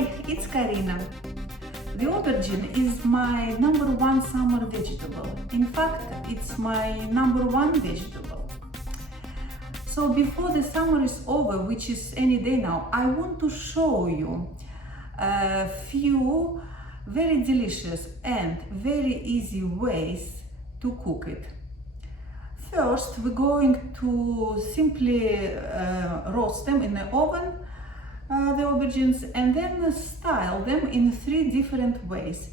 Hi, it's Karina. The aubergine is my #1 summer vegetable. In fact, it's my #1 vegetable. So before the summer is over, which is any day now, I want to show you a few very delicious and very easy ways to cook it. First, we're going to simply roast them in the oven, the aubergines, and then style them in 3 different ways.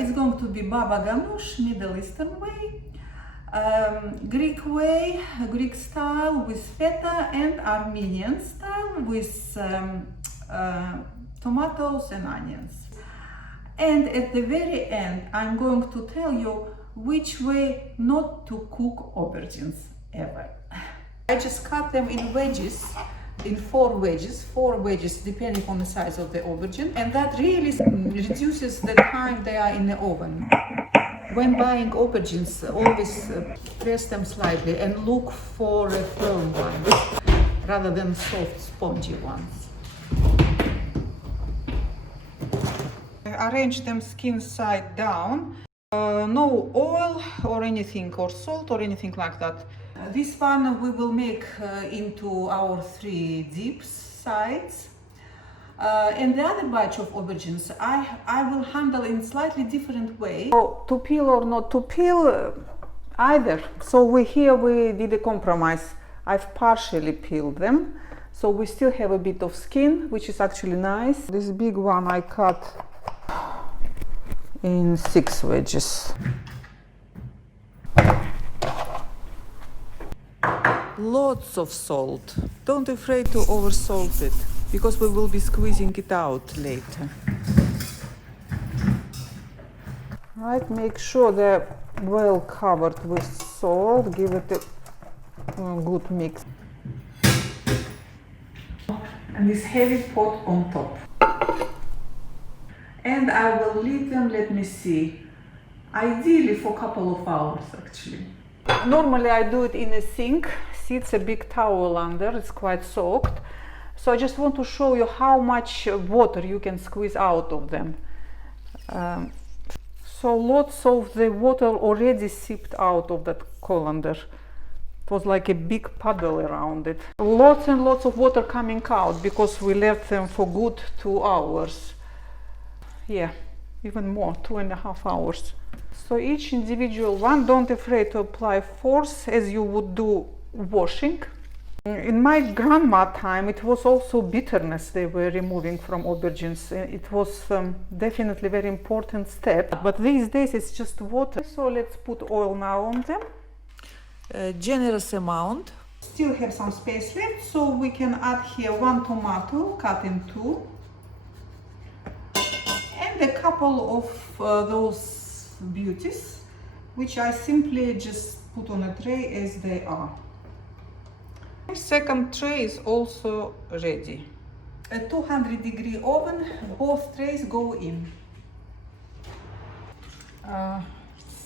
It's going to be Baba Ghanoush, Middle Eastern way, Greek way, Greek style with Feta, and Armenian style with tomatoes and onions. And at the very end, I'm going to tell you which way not to cook aubergines ever. I just cut them in wedges, in 4 wedges depending on the size of the aubergine, and that really reduces the time they are in the oven. When buying aubergines, always press them slightly and look for a firm one rather than soft, spongy ones. Arrange them skin side down. No oil or anything, or salt or anything like that. This one we will make into our 3 deep sides. And the other batch of aubergines I will handle in slightly different way. So, to peel or not to peel, either. So here we did a compromise. I've partially peeled them. So we still have a bit of skin, which is actually nice. This big one I cut in 6 wedges. Lots of salt. Don't be afraid to over salt it, because we will be squeezing it out later. Right, make sure they're well covered with salt. Give it a good mix. And this heavy pot on top. And I will leave them, let me see, ideally for a couple of hours actually. Normally I do it in a sink. See, it's a big towel under, it's quite soaked. So I just want to show you how much water you can squeeze out of them. So lots of the water already seeped out of that colander. It was like a big puddle around it. Lots and lots of water coming out because we left them for good 2 hours. Yeah, even more, 2.5 hours. So each individual one, don't afraid to apply force as you would do washing. In my grandma time, it was also bitterness they were removing from aubergines. It was definitely a very important step, but these days it's just water. So let's put oil now on them. A generous amount. Still have some space left, so we can add here 1 tomato cut in 2. And a couple of those beauties, which I simply just put on a tray as they are. Second tray is also ready. A 200-degree oven, both trays go in.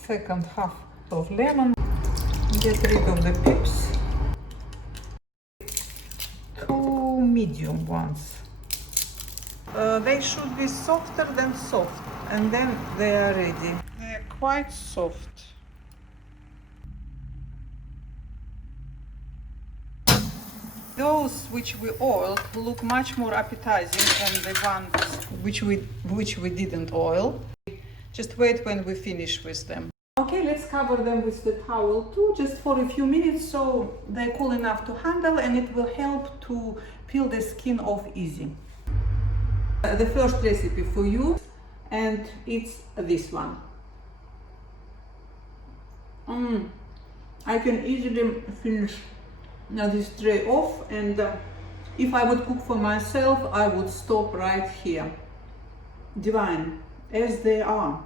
Second half of lemon, get rid of the pips. 2 medium ones. They should be softer than soft, and then they are ready. They are quite soft. Those which we oiled look much more appetizing than the ones which we didn't oil. Just wait when we finish with them. Okay, let's cover them with the towel too, just for a few minutes so they're cool enough to handle, and it will help to peel the skin off easy. The first recipe for you, and it's this one. I can easily finish this tray off, and if I would cook for myself, I would stop right here. Divine, as they are.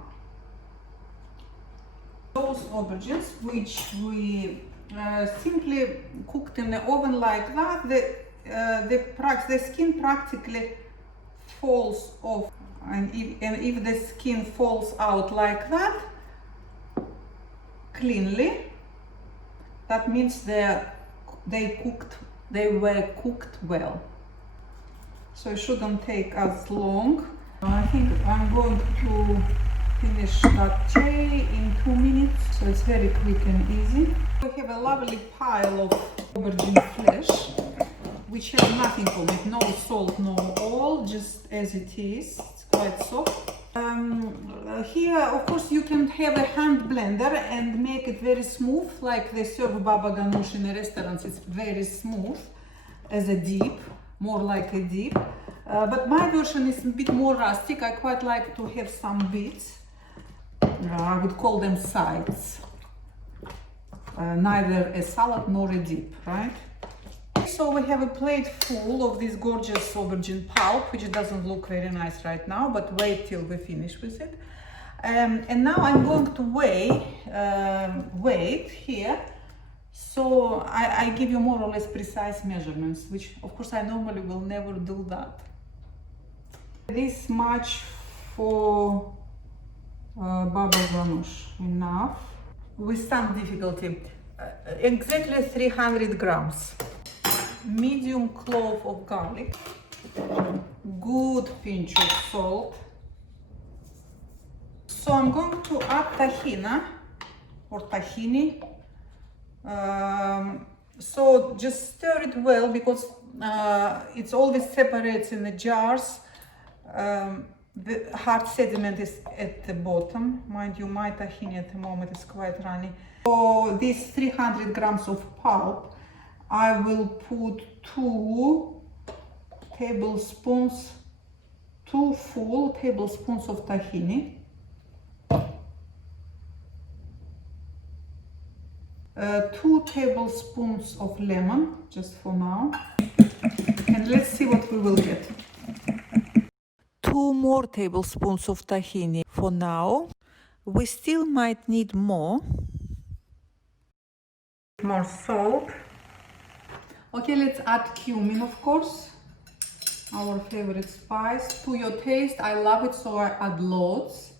Those aubergines which we simply cooked in the oven like that, the skin practically falls off, and if the skin falls out like that cleanly, that means they were cooked well. so it shouldn't take as long. I think I'm going to finish that tray in 2 minutes, so it's very quick and easy. We have a lovely pile of aubergine flesh, which has nothing on it, no salt, no oil, just as it is. It's quite soft. Here, of course, you can have a hand blender and make it very smooth, like they serve baba ghanoush in the restaurants. It's very smooth as a dip, more like a dip. But my version is a bit more rustic. I quite like to have some bits. I would call them sides. Neither a salad nor a dip, right? So we have a plate full of this gorgeous aubergine pulp, which doesn't look very nice right now, but wait till we finish with it. And now I'm going to weigh here, so I give you more or less precise measurements, which of course I normally will never do that. This much for baba ghanoush, enough, with some difficulty. Exactly 300 grams. Medium clove of garlic, good pinch of salt. So I'm going to add tahina or tahini. So just stir it well, because it's always separates in the jars. The hard sediment is at the bottom. Mind you, my tahini at the moment is quite runny. So these 300 grams of pulp, I will put 2 tablespoons, 2 full tablespoons of tahini, 2 tablespoons of lemon, just for now, and let's see what we will get. 2 more tablespoons of tahini for now. We still might need more. More salt. Okay, let's add cumin, of course, our favorite spice, to your taste. I love it, so I add loads.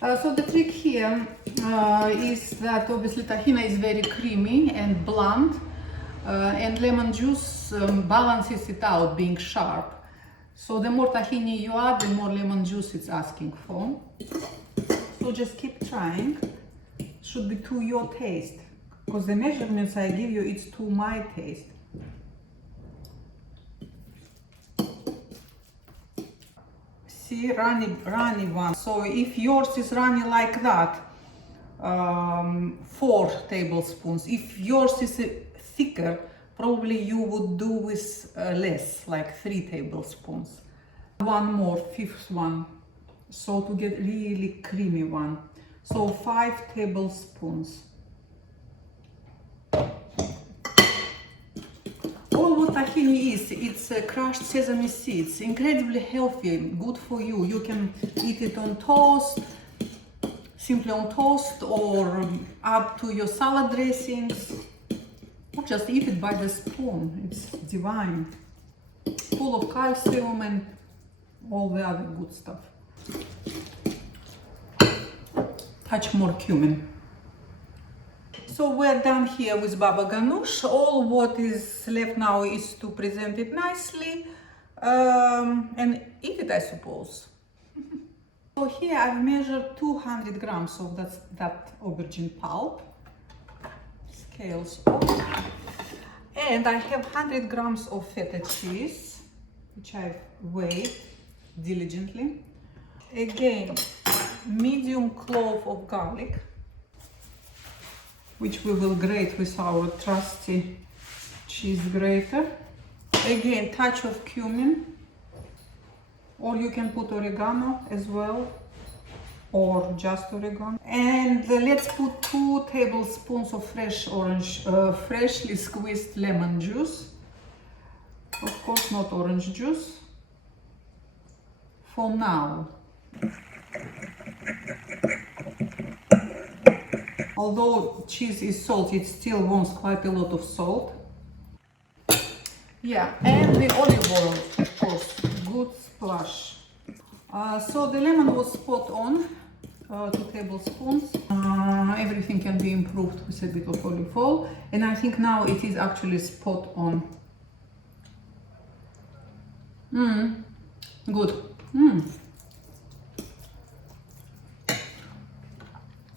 So the trick here is that obviously tahini is very creamy and blunt, and lemon juice balances it out, being sharp. So the more tahini you add, the more lemon juice it's asking for. So just keep trying. Should be to your taste, because the measurements I give you, it's to my taste. See, runny one. So if yours is runny like that, 4 tablespoons. If yours is thicker, probably you would do with less, like 3 tablespoons. One more, 5th one, so to get really creamy one. So 5 tablespoons. All what tahini is, it's crushed sesame seeds, incredibly healthy, good for you. You can eat it on toast, simply on toast, or add to your salad dressings, or just eat it by the spoon. It's divine, full of calcium and all the other good stuff. Touch more cumin. So we're done here with baba ghanoush. All what is left now is to present it nicely and eat it, I suppose. So here I've measured 200 grams of that aubergine pulp. Scales off. And I have 100 grams of feta cheese, which I've weighed diligently. Again, medium clove of garlic, which we will grate with our trusty cheese grater. Again, touch of cumin, or you can put oregano as well, or just oregano. And let's put 2 tablespoons of freshly squeezed lemon juice. Of course, not orange juice. For now. Although cheese is salty, it still wants quite a lot of salt. Yeah, and the olive oil, of course, good splash. So the lemon was spot on, 2 tablespoons. Everything can be improved with a bit of olive oil, and I think now it is actually spot on. Good.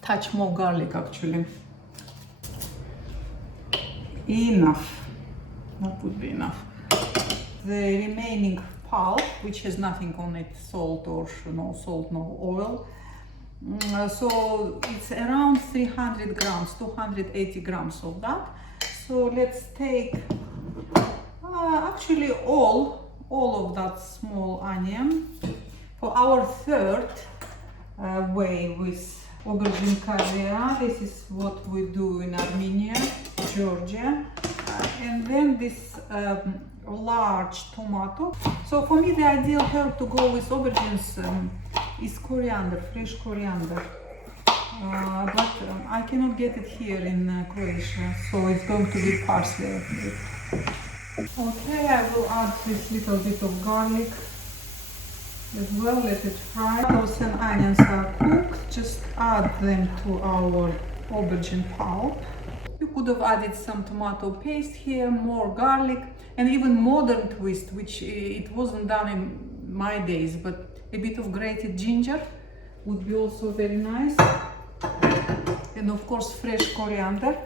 Touch more garlic actually. Enough. That would be enough. The remaining pulp, which has nothing on it, salt or no salt, no oil. So it's around 300 grams, 280 grams of that. So let's take actually all of that small onion for our third way with aubergine caviar. This is what we do in Armenia, Georgia. And then this large tomato. So for me the ideal herb to go with aubergines is coriander, fresh coriander. But I cannot get it here in Croatia, so it's going to be parsley. Okay, I will add this little bit of garlic as well, let it fry. Tomatoes and onions are cooked, just add them to our aubergine pulp. You could have added some tomato paste here, more garlic, and even modern twist, which it wasn't done in my days, but a bit of grated ginger would be also very nice. And of course fresh coriander.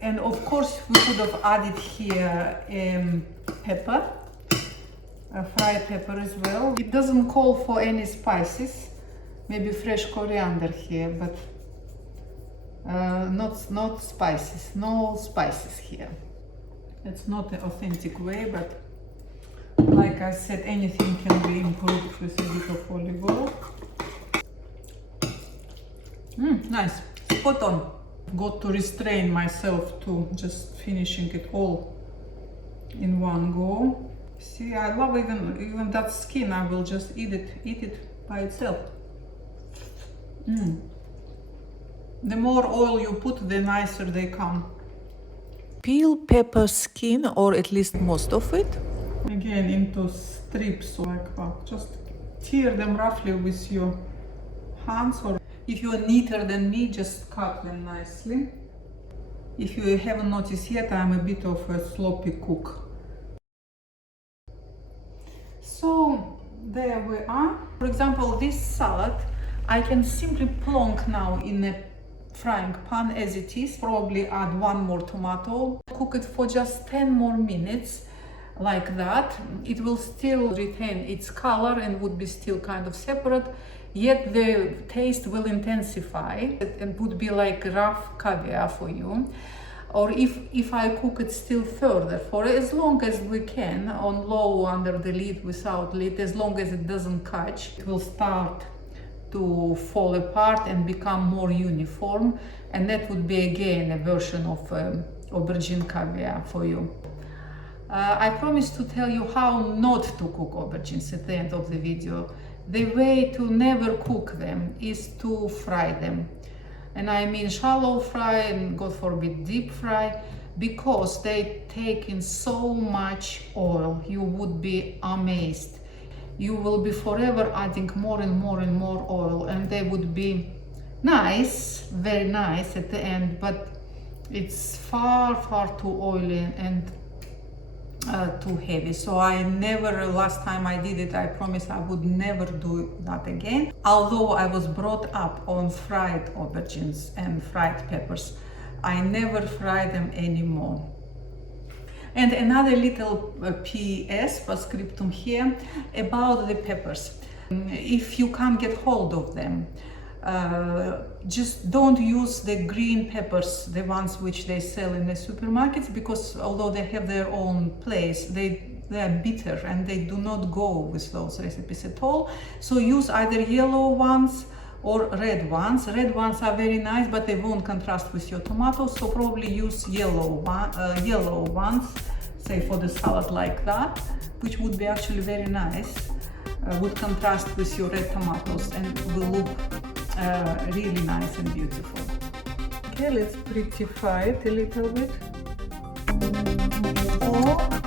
And of course we could have added here pepper, fried pepper as well. It doesn't call for any spices, maybe fresh coriander here, but not spices, no spices here. It's not the authentic way, but like I said, anything can be improved with a bit of olive oil. Nice, spot on. Got to restrain myself to just finishing it all in one go. See, I love even that skin. I will just eat it by itself. The more oil you put, the nicer they come. Peel pepper skin, or at least most of it. Again into strips like that. Just tear them roughly with your hands, or if you're neater than me, just cut them nicely. If you haven't noticed yet, I'm a bit of a sloppy cook. So there we are. For example, this salad, I can simply plonk now in a frying pan as it is, probably add one more tomato, cook it for just 10 more minutes like that. It will still retain its color and would be still kind of separate, yet the taste will intensify and would be like rough caviar for you. Or if I cook it still further for as long as we can on low under the lid, without lid, as long as it doesn't catch, it will start to fall apart and become more uniform, and that would be again a version of aubergine caviar for you. I promised to tell you how not to cook aubergines at the end of the video. The way to never cook them is to fry them. And I mean shallow fry and God forbid deep fry, because they take in so much oil. You would be amazed. You will be forever adding more and more and more oil, and they would be nice, very nice at the end, but it's far too oily and too heavy. So I never, last time I did it, I promised I would never do that again. Although I was brought up on fried aubergines and fried peppers, I never fry them anymore. And another little PS, postscriptum here, about the peppers. If you can't get hold of them, just don't use the green peppers, the ones which they sell in the supermarkets, because although they have their own place, they are bitter and they do not go with those recipes at all. So use either yellow ones or red ones. Red ones are very nice, but they won't contrast with your tomatoes, so probably use yellow ones, say for the salad like that, which would be actually very nice, would contrast with your red tomatoes and will look really nice and beautiful. Okay, let's prettify it a little bit. Or